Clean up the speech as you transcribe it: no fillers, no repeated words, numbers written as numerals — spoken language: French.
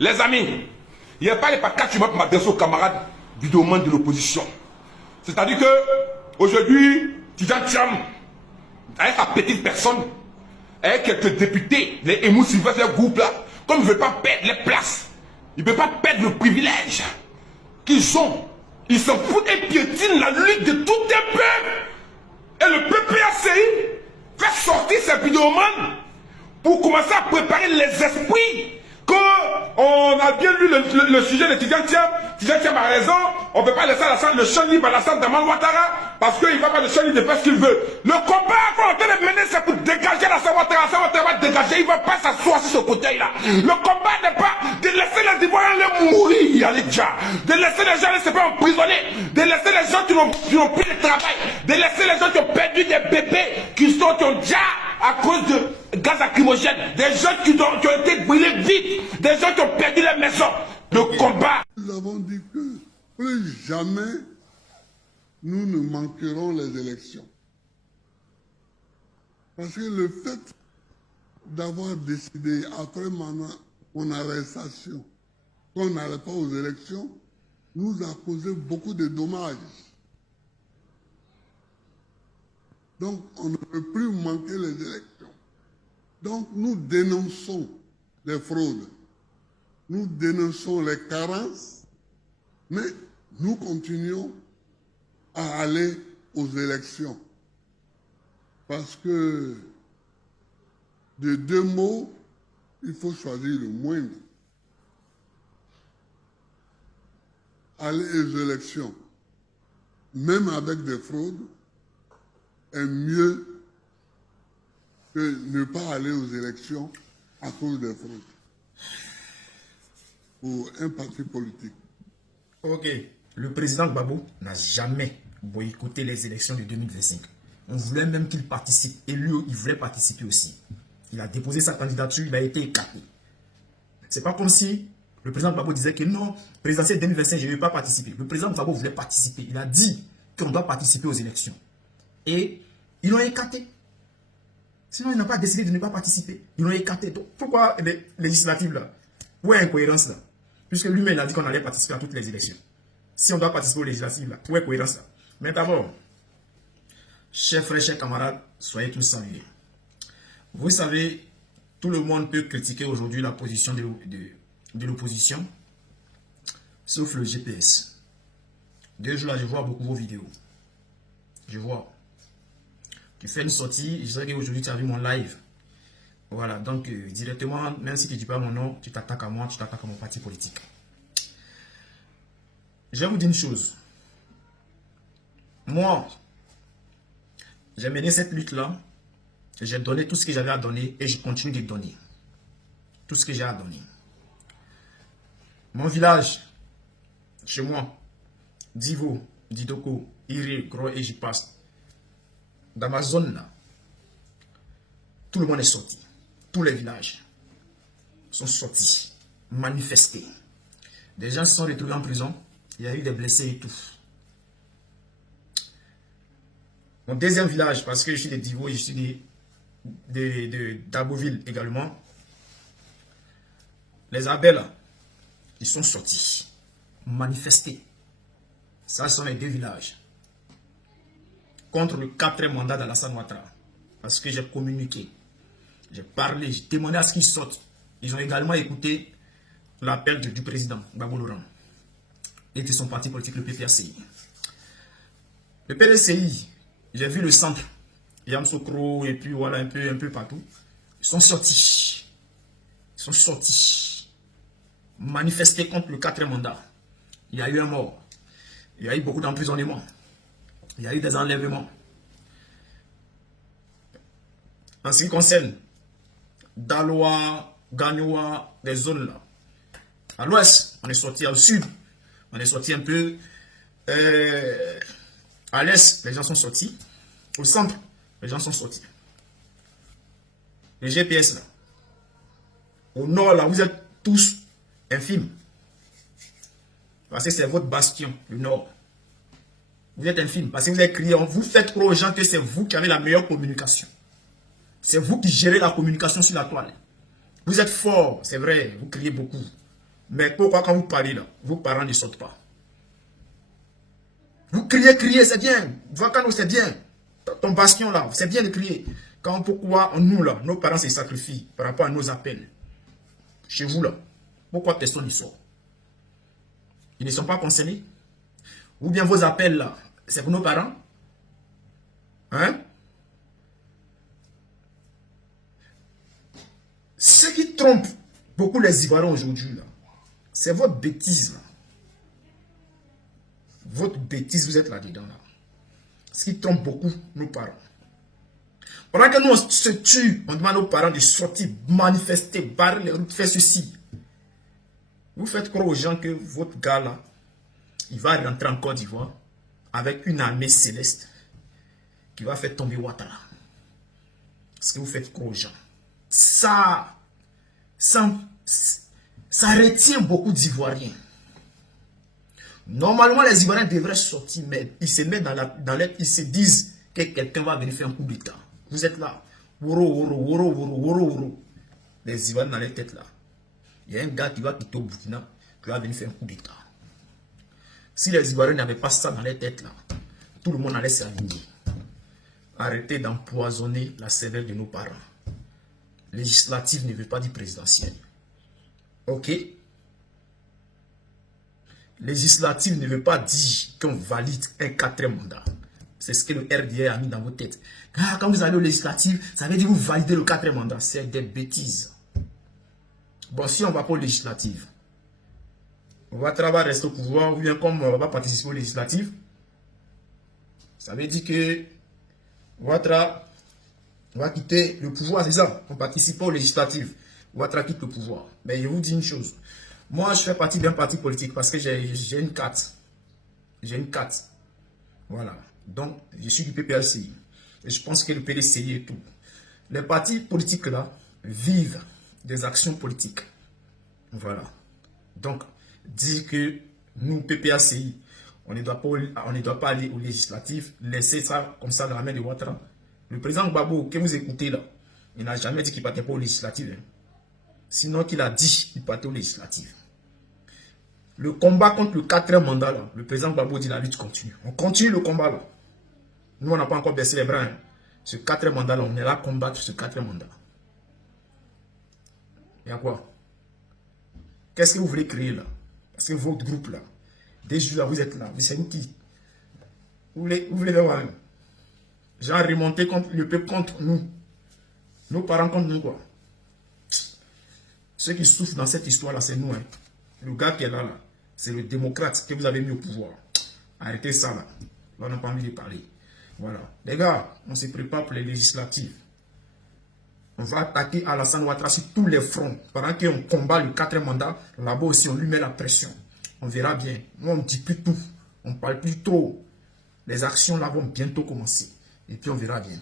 Les amis, il n'y a pas les paquets pour m'adresser aux camarades vidéomans de l'opposition. C'est-à-dire que aujourd'hui, Tidjane Thiam, avec sa petite personne, avec quelques députés, les émous Sylvestre, ce groupe-là, comme il ne veut pas perdre les places, il ne veut pas perdre le privilège qu'ils ont. Ils s'en foutent et piétinent la lutte de tout un peuple. Et le PPACI fait sortir ces vidéomans pour commencer à préparer les esprits. On a bien lu le sujet de Tidjane Thiam. Tidjane Thiam a raison. On ne peut pas laisser le champ libre à la salle d'Aman Ouattara parce qu'il ne va pas le champ libre de faire ce qu'il veut. Le combat qu'on est en train de mener, c'est pour dégager la salle Ouattara. La salle Ouattara va dégager. Il ne va pas s'asseoir sur ce côté-là. Le combat n'est pas de laisser les Ivoiriens les mourir, Alidja. De laisser les gens se faire emprisonner. De laisser les gens qui n'ont plus de travail. De laisser les gens qui ont perdu des bébés, qui ont déjà à cause de gaz lacrymogène, des gens qui ont été brûlés vite, des gens qui ont perdu les maisons. Le combat. Nous avons dit que plus jamais nous ne manquerons les élections. Parce que le fait d'avoir décidé, après mon arrestation, qu'on n'allait pas aux élections, nous a causé beaucoup de dommages. Donc, on ne peut plus manquer les élections. Donc, nous dénonçons les fraudes. Nous dénonçons les carences, mais nous continuons à aller aux élections. Parce que de deux mots, il faut choisir le moindre. Aller aux élections, même avec des fraudes, est mieux que ne pas aller aux élections à cause des fraudes. Pour un parti politique. Ok. Le président Gbagbo n'a jamais boycotté les élections de 2025. On voulait même qu'il participe. Et lui, il voulait participer aussi. Il a déposé sa candidature, il a été écarté. C'est pas comme si le président Gbagbo disait que non, présidentielle 2025, je ne vais pas participer. Le président Gbagbo voulait participer. Il a dit qu'on doit participer aux élections. Et ils l'ont écarté. Sinon, il n'a pas décidé de ne pas participer. Ils l'ont écarté. Donc, pourquoi les législatives là? Où est l'incohérence là? Puisque lui-même a dit qu'on allait participer à toutes les élections. Si on doit participer aux législatives là, où est l'incohérence là? Mais d'abord, chers frères, chers camarades, soyez tous salués. Vous savez, tout le monde peut critiquer aujourd'hui la position de l'opposition, sauf le GPS. Deux jours là, je vois beaucoup vos vidéos. Je vois. Tu fais une sortie, je sais qu'aujourd'hui tu as vu mon live. Voilà, donc directement, même si tu ne dis pas mon nom, tu t'attaques à moi, tu t'attaques à mon parti politique. Je vais vous dire une chose. Moi, j'ai mené cette lutte-là, j'ai donné tout ce que j'avais à donner et je continue de donner. Tout ce que j'ai à donner. Mon village, chez moi, Divo, Didoko, Iri, Gros et j'y passe. Dans ma zone là, tout le monde est sorti. Tous les villages sont sortis, manifestés. Des gens se sont retrouvés en prison. Il y a eu des blessés et tout. Mon deuxième village, parce que je suis de Divo, je suis d'Aboville également. Les abeilles là, ils sont sortis, manifestés. Ça, ce sont les deux villages. Contre le 4e mandat d'Alassane Ouattara. Parce que j'ai communiqué. J'ai parlé, j'ai demandé à ce qu'ils sortent. Ils ont également écouté l'appel du président, Gbagbo Laurent, et de son parti politique, le PPACI. Le PDCI, j'ai vu le centre, Yamsokro, et puis voilà, un peu partout. Ils sont sortis. Ils sont sortis. Manifestés contre le 4e mandat. Il y a eu un mort. Il y a eu beaucoup d'emprisonnements. Il y a eu des enlèvements. En ce qui concerne Daloa, Gagnoa, des zones là. À l'ouest, on est sorti au sud. On est sorti un peu. À l'est, les gens sont sortis. Au centre, les gens sont sortis. Les GPS là. Au nord là, vous êtes tous infimes. Parce que c'est votre bastion, le nord. Vous êtes infime. Parce que vous êtes crié. Vous faites croire aux gens que c'est vous qui avez la meilleure communication. C'est vous qui gérez la communication sur la toile. Vous êtes fort, c'est vrai, vous criez beaucoup. Mais pourquoi quand vous parlez là, vos parents ne sortent pas? Vous criez, c'est bien. Vakano, c'est bien. Ton bastion là, c'est bien de crier. Pourquoi nous là, nos parents se sacrifient par rapport à nos appels? Chez vous là, pourquoi personne ne sort? Ils ne sont pas concernés? Ou bien vos appels là, c'est pour nos parents? Hein? Ce qui trompe beaucoup les Ivoiriens aujourd'hui là, c'est votre bêtise là. Votre bêtise, vous êtes là-dedans là. Ce qui trompe beaucoup nos parents. Pendant que nous on se tue, on demande aux parents de sortir, manifester, barrer les routes, faire ceci. Vous faites croire aux gens que votre gars là, il va rentrer en Côte d'Ivoire avec une armée céleste qui va faire tomber Ouattara. Ce que vous faites croire aux gens. Ça retient beaucoup d'Ivoiriens. Normalement, les Ivoiriens devraient sortir, mais ils se mettent dans l'air, ils se disent que quelqu'un va venir faire un coup d'État. Vous êtes là. Woro. Les Ivoiriens dans les têtes là. Il y a un gars qui va quitter au Burkina, qui va venir faire un coup d'État. Si les Ivoiriens n'avaient pas ça dans les têtes là, tout le monde allait s'aligner. Arrêtez d'empoisonner la cervelle de nos parents. Législative ne veut pas dire présidentielle. Ok? Législative ne veut pas dire qu'on valide un 4e mandat. C'est ce que le RDA a mis dans vos têtes. Quand vous allez aux législatives, ça veut dire que vous validez le 4e mandat. C'est des bêtises. Bon, si on ne va pas aux législatives, Ouattara rester au pouvoir, ou bien comme on ne va pas participer aux législatives, ça veut dire que Ouattara va quitter le pouvoir, c'est ça. On participe aux législatives. Ouattara quitte le pouvoir. Mais je vous dis une chose. Moi, je fais partie d'un parti politique parce que j'ai une carte. J'ai une carte. Voilà. Donc, je suis du PPACI. Et je pense que le PDCI et tout. Les partis politiques là vivent des actions politiques. Voilà. Donc, dire que nous, PPACI, on ne doit pas aller aux législatives, laisser ça comme ça dans la main de Ouattara. Le président Gbagbo, que vous écoutez là, il n'a jamais dit qu'il ne partait pas aux législatives. Hein. Sinon qu'il a dit qu'il partait aux législatives. Le combat contre le 4e mandat, là, le président Gbagbo dit la lutte continue. On continue le combat là. Nous, on n'a pas encore baissé les bras. Hein. Ce 4e mandat là, on est là à combattre ce 4e mandat. Il y a quoi? Qu'est-ce que vous voulez créer là? Parce que votre groupe là, des jours là, vous êtes là. C'est vous qui? Vous voulez faire quoi? Genre remonter contre le peuple contre nous. Nos parents contre nous quoi. Ceux qui souffrent dans cette histoire là, c'est nous. Hein. Le gars qui est là, c'est le démocrate que vous avez mis au pouvoir. Arrêtez ça là. Là, on n'a pas envie de parler. Voilà. Les gars, on se prépare pour les législatives. On va attaquer Alassane Ouattara sur tous les fronts. Pendant qu'on combat le 4e mandat, là-bas aussi, on lui met la pression. On verra bien. Nous, on ne dit plus tout. On ne parle plus trop. Les actions là vont bientôt commencer. Et puis, on verra bien.